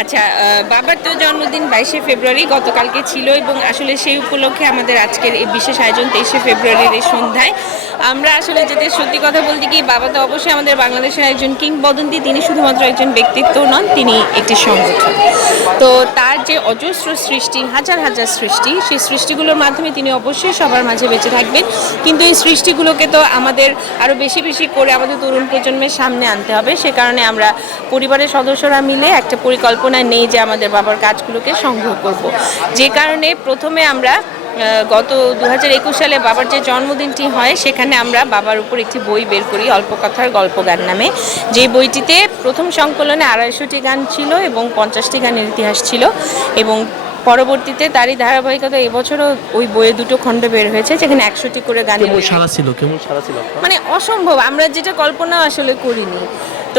আচ্ছা, বাবার তো জন্মদিন 22শে ফেব্রুয়ারি গতকালকে ছিল এবং আসলে সেই উপলক্ষে আমাদের আজকের এই বিশেষ আয়োজন 23শে ফেব্রুয়ারির এই সন্ধ্যায়। আমরা আসলে যদি সত্যি কথা বলতে কি, বাবা তো অবশ্যই আমাদের বাংলাদেশের একজন কিংবদন্তি। তিনি শুধুমাত্র একজন ব্যক্তিত্ব নন, তিনি একটি সংগঠন। তো তার যে অজস্র সৃষ্টি, হাজার হাজার সৃষ্টি, সেই সৃষ্টিগুলোর মাধ্যমে তিনি অবশ্যই সবার মাঝে বেঁচে থাকবেন। কিন্তু এই সৃষ্টিগুলোকে তো আমাদের আরও বেশি বেশি করে আমাদের তরুণ প্রজন্মের সামনে আনতে হবে। সে কারণে আমরা পরিবারের সদস্যরা মিলে একটা পরিকল্পনা নেই যে আমাদের বাবার কাজগুলোকে সংগ্রহ করব। যে কারণে প্রথমে আমরা গত 2021 সালে বাবার যে জন্মদিনটি হয়, সেখানে আমরা বাবার উপর একটি বই বের করি, অল্প কথার গল্প গান নামে। যে বইটিতে প্রথম সংকলনে 250টি গান ছিল এবং 50টি গানের ইতিহাস ছিল, এবং পরবর্তীতে তারই ধারাবাহিকতা এবছরও ওই বইয়ে দুটো খণ্ড বের হয়েছে, যেখানে 100টি করে গান। কেমন সারা ছিল মানে অসম্ভব, আমরা যেটা কল্পনা আসলে করিনি।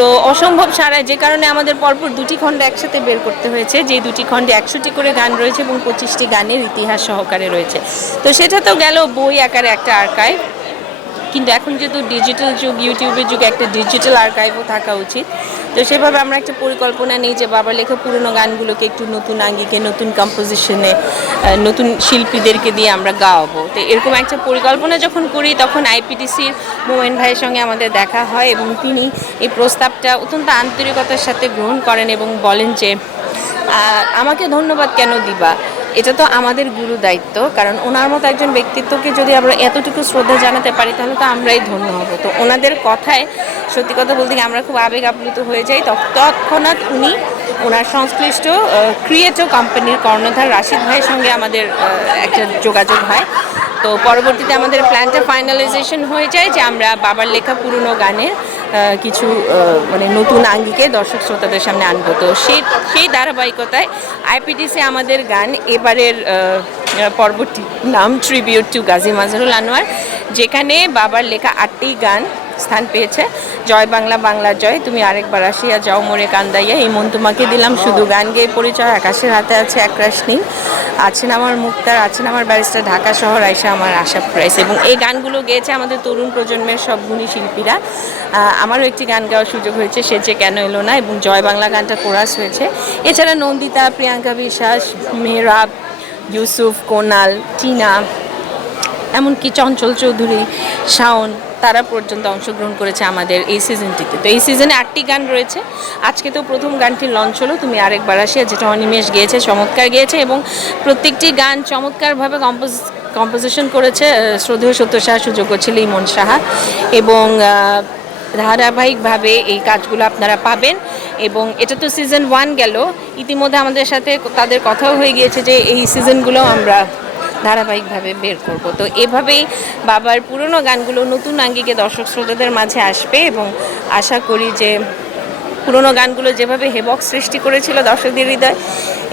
তো অসম্ভব সারায়, যে কারণে আমাদের পরপর দুটি খণ্ড একসাথে বের করতে হয়েছে, যে দুটি খণ্ডে 100টি করে গান রয়েছে এবং 25টি গানের ইতিহাস সহকারে রয়েছে। তো সেটা তো গেল বই আকারে একটা আর্কাইভ, কিন্তু এখন যেহেতু ডিজিটাল যুগ, ইউটিউবের যুগে একটা ডিজিটাল আর্কাইভও থাকা উচিত। তো সেভাবে আমরা একটা পরিকল্পনা নেই যে বাবার লেখা পুরনো গানগুলোকে একটু নতুন আঙ্গিকে, নতুন কম্পোজিশনে, নতুন শিল্পীদেরকে দিয়ে আমরা গাওয়াবো। তো এরকম একটা পরিকল্পনা যখন করি, তখন আইপিডিসির মোমেন ভাইয়ের সঙ্গে আমাদের দেখা হয় এবং তিনি এই প্রস্তাবটা অত্যন্ত আন্তরিকতার সাথে গ্রহণ করেন এবং বলেন যে আমাকে ধন্যবাদ কেন দিবা, এটা তো আমাদের গুরু দায়িত্ব। কারণ ওনার মতো একজন ব্যক্তিত্বকে যদি আমরা এতটুকু শ্রদ্ধা জানাতে পারি, তাহলে তো আমরাই ধন্য হব। তো ওনাদের কথায় সত্যি কথা বলতে আমরা খুব আবেগ আপ্লুত হয়ে যাই। তৎক্ষণাৎ উনি ওনার সংশ্লিষ্ট ক্রিয়েটিভ কোম্পানির কর্ণধার রাশিদ ভাইয়ের সঙ্গে আমাদের একটা যোগাযোগ হয়। তো পরবর্তীতে আমাদের প্ল্যানটা ফাইনালাইজেশন হয়ে যায় যে আমরা বাবার লেখা পুরনো গানের কিছু মানে নতুন আঙ্গিকে দর্শক শ্রোতাদের সামনে আনবো। তো সেই ধারাবাহিকতায় আইপিডিসি আমাদের গান এবারের পর্বটি নাম ট্রিবিউট টু গাজী মাজহারুল আনোয়ার, যেখানে বাবার লেখা 8টি গান স্থান পেয়েছে। জয় বাংলা বাংলার জয়, তুমি আরেকবার আসিয়া যাও মোরে কান্দাইয়া, এই মন তোমাকে দিলাম, শুধু গান গেয়ে পরিচয়, আকাশের হাতে আছে একরাশ নীল, আছেন আমার মুক্তার, আছেন আমার ব্যারিস্টার, ঢাকা শহর আইসা আমার আশা প্রাইস। এবং এই গানগুলো গেয়েছে আমাদের তরুণ প্রজন্মের সব গুণী শিল্পীরা। আমারও একটি গান গাওয়ার সুযোগ হয়েছে, সে যে কেন এলো না, এবং জয় বাংলা গানটা কোরাস হয়েছে। এছাড়া নন্দিতা, প্রিয়াঙ্কা বিশ্বাস, মেহরাব, ইউসুফ, কোনাল, টিনা, এমনকি চঞ্চল চৌধুরী, শাওন, তারা পর্যন্ত অংশগ্রহণ করেছে আমাদের এই সিজনটিতে। তো এই সিজনে 8টি গান রয়েছে। আজকে তো প্রথম গানটি লঞ্চ হলো, তুমি আরেকবার আসিয়া, যেটা অনিমেষ গেয়েছে, চমৎকার গেয়েছে এবং প্রত্যেকটি গান চমৎকারভাবে কম্পোজিশন করেছে শ্রদ্ধেয় সত্য সাহা, সুযোগ্য ছিল ইমন সাহা। এবং ধারাবাহিকভাবে এই কাজগুলো আপনারা পাবেন। এবং এটা তো সিজন 1 গেল, ইতিমধ্যে আমাদের সাথে তাদের কথাও হয়ে গিয়েছে যে এই সিজনগুলো আমরা ধারাবাহিকভাবে বের করব। তো এভাবেই বাবার পুরনো গানগুলো নতুন আঙ্গিকে দর্শক শ্রোতাদের মাঝে আসবে এবং আশা করি যে পুরনো গানগুলো যেভাবে হেবক সৃষ্টি করেছিল দর্শকদের হৃদয়,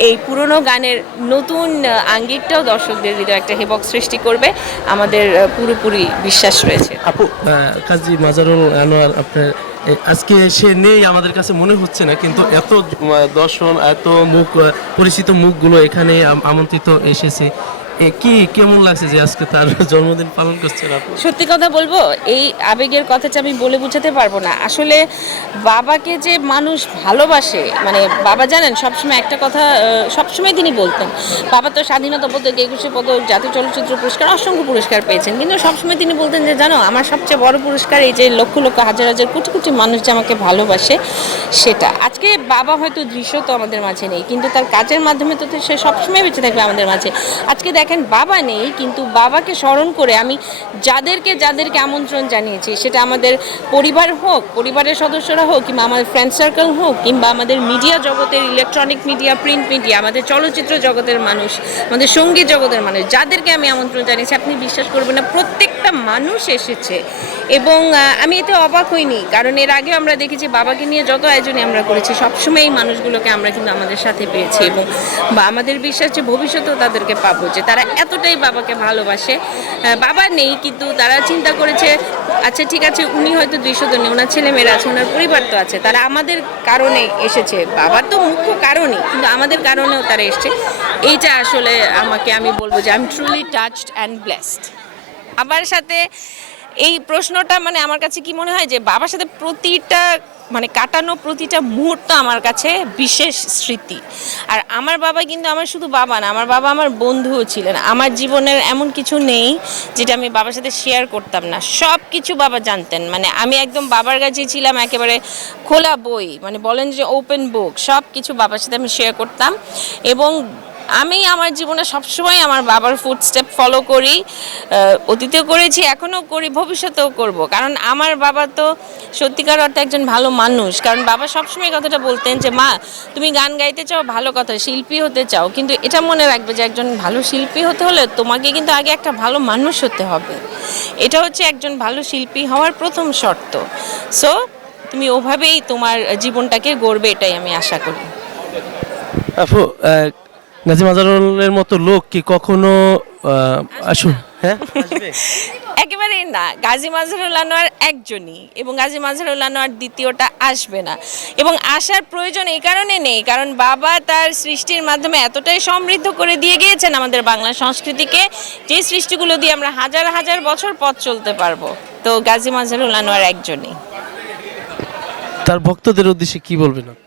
এই পুরনো গানের নতুন আঙ্গিকটাও দর্শকদের হৃদয় একটা হেবক সৃষ্টি করবে, আমাদের পুরোপুরি বিশ্বাস রয়েছে। আপু, কাজী মাজহারুল আনোয়ার আপনার আজকে সে নেই আমাদের কাছে মনে হচ্ছে না, কিন্তু এত দর্শন, এত মুখ, পরিচিত মুখগুলো এখানে আমন্ত্রিত এসেছে, কেমন লাগছে যে আজকে তার জন্মদিন পালন করছেন আপু? সত্যি কথা বলবো, এই আবেগের কথাটা আমি বলে বোঝাতে পারবো না। আসলে বাবাকে যে মানুষ ভালোবাসে, মানে বাবা জানেন সবসময় একটা কথা সবসময় তিনি বলতেন, বাবা তো স্বাধীনতা পদক, 21শে পদক, জাতীয় চলচ্চিত্র পুরস্কার, অসংখ্য পুরস্কার পেয়েছেন, কিন্তু সবসময় তিনি বলতেন যে জানো, আমার সবচেয়ে বড় পুরস্কার এই যে লক্ষ লক্ষ হাজার হাজার কোটি কোটি মানুষ যে আমাকে ভালোবাসে সেটা। আজকে বাবা হয়তো দৃশ্য তো আমাদের মাঝে নেই, কিন্তু তার কাজের মাধ্যমে তো সে সবসময় বেঁচে থাকবে আমাদের মাঝে। আজকে দেখেন বাবা নেই, কিন্তু বাবাকে স্মরণ করে আমি যাদেরকে আমন্ত্রণ জানিয়েছি, সেটা আমাদের পরিবার হোক, পরিবারের সদস্যরা হোক, কিংবা আমাদের ফ্রেন্ড সার্কেল হোক, কিংবা আমাদের মিডিয়া জগতের, ইলেকট্রনিক মিডিয়া, প্রিন্ট মিডিয়া, আমাদের চলচ্চিত্র জগতের মানুষ, আমাদের সঙ্গীত জগতের মানুষ, যাদেরকে আমি আমন্ত্রণ জানিয়েছি, আপনি বিশ্বাস করবেন না, প্রত্যেকটা মানুষ এসেছে। এবং আমি এতে অবাক হইনি, কারণ এর আগে আমরা দেখেছি বাবাকে নিয়ে যত আয়োজনই আমরা করেছি, সবসময় এই মানুষগুলোকে আমরা কিন্তু আমাদের সাথে পেয়েছি। এবং আমাদের বিশ্বাস যে ভবিষ্যতেও তাদেরকে পাবো, যে তারা এতটাই বাবাকে ভালোবাসে। বাবা নেই, কিন্তু তারা চিন্তা করেছে আচ্ছা ঠিক আছে, উনি হয়তো 200 জন, ওনার ছেলেমেয়েরা আছে, ওনার পরিবার তো আছে, তারা আমাদের কারণে এসেছে, বাবার তো মুখ্য কারণই, কিন্তু আমাদের কারণেও তারা এসছে। এইটা আসলে আমি বলবো যে I am truly touched and blessed. আমার সাথে এই প্রশ্নটা মানে আমার কাছে কি মনে হয় যে বাবার সাথে প্রতিটা মানে কাটানো প্রতিটা মুহূর্ত আমার কাছে বিশেষ স্মৃতি। আর আমার বাবা কিন্তু আমার শুধু বাবা না, আমার বাবা আমার বন্ধুও ছিলেন। আমার জীবনের এমন কিছু নেই যেটা আমি বাবার সাথে শেয়ার করতাম না, সব কিছু বাবা জানতেন। মানে আমি একদম বাবার কাছে ছিলাম একেবারে খোলা বই, মানে বলেন যে ওপেন বুক, সব কিছু বাবার সাথে আমি শেয়ার করতাম। এবং আমি আমার জীবনে সবসময় আমার বাবার ফুটস্টেপ ফলো করি, অতীতেও করেছি, এখনও করি, ভবিষ্যতেও করব। কারণ আমার বাবা তো সত্যিকার অর্থে একজন ভালো মানুষ। কারণ বাবা সবসময় কথাটা বলতেন যে মা, তুমি গান গাইতে চাও ভালো কথা, শিল্পী হতে চাও, কিন্তু এটা মনে রাখবে যে একজন ভালো শিল্পী হতে হলে তোমাকে কিন্তু আগে একটা ভালো মানুষ হতে হবে। এটা হচ্ছে একজন ভালো শিল্পী হওয়ার প্রথম শর্ত। সো তুমি ওভাবেই তোমার জীবনটাকে গড়বে, এটাই আমি আশা করি। আপু, গাজী মাজহারুলের মতো লোক কি কখনো আসুন? হ্যাঁ, আসবে? একেবারেই না। গাজী মাজহারুল আনোয়ার একজনই, এবং গাজী মাজহারুল আনোয়ার দ্বিতীয়টা আসবে না। এবং আসার প্রয়োজন এই কারণে নেই, কারণ বাবা তার সৃষ্টির মাধ্যমে এতটাই সমৃদ্ধ করে দিয়ে গিয়েছেন আমাদের বাংলা সংস্কৃতিকে, যে সৃষ্টিগুলো দিয়ে আমরা হাজার হাজার বছর পথ চলতে পারবো। তো গাজী মাজহারুল আনোয়ার একজনই। তার ভক্তদের উদ্দেশ্যে কি বলবেন আপনি?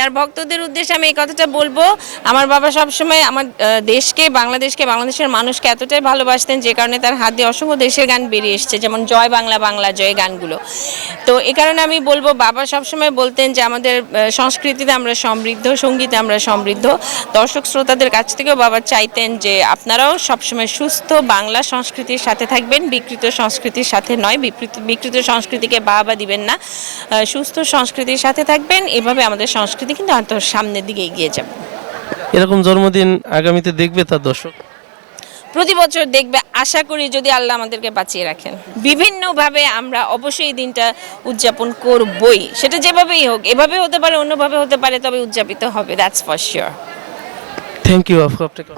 তার ভক্তদের উদ্দেশ্যে আমি এই কথাটা বলবো, আমার বাবা সবসময় আমার দেশকে, বাংলাদেশের মানুষকে এতটাই ভালোবাসতেন, যে কারণে তার হাত দিয়ে অসংখ্য দেশের গান বেরিয়ে এসছে, যেমন জয় বাংলা, বাংলা জয় গানগুলো। তো এ কারণে আমি বলবো, বাবা সবসময় বলতেন যে আমাদের সংস্কৃতিতে আমরা সমৃদ্ধ, সঙ্গীতে আমরা সমৃদ্ধ। দর্শক শ্রোতাদের কাছ থেকেও বাবা চাইতেন যে আপনারাও সবসময় সুস্থ বাংলা সংস্কৃতির সাথে থাকবেন, বিকৃত সংস্কৃতির সাথে নয়, বিকৃত সংস্কৃতিকে বাবা দিবেন না, সুস্থ সংস্কৃতির সাথে থাকবেন। এভাবে আমাদের সংস্কৃতি কিন্তু আরো সামনের দিকে এগিয়ে যাবে। এরকম জন্মদিন আগামীতে দেখবে তার দর্শক? প্রতি বছর দেখবে, আশা করি, যদি আল্লাহ আমাদেরকে বাঁচিয়ে রাখেন। বিভিন্নভাবে আমরা অবশ্যই এই দিনটা উদযাপন করবই, সেটা যেভাবেই হোক, এভাবে হতে পারে, অন্যভাবে হতে পারে, তবে উদযাপিত হবে, that's for sure. Thank you আপু, আপনাকে।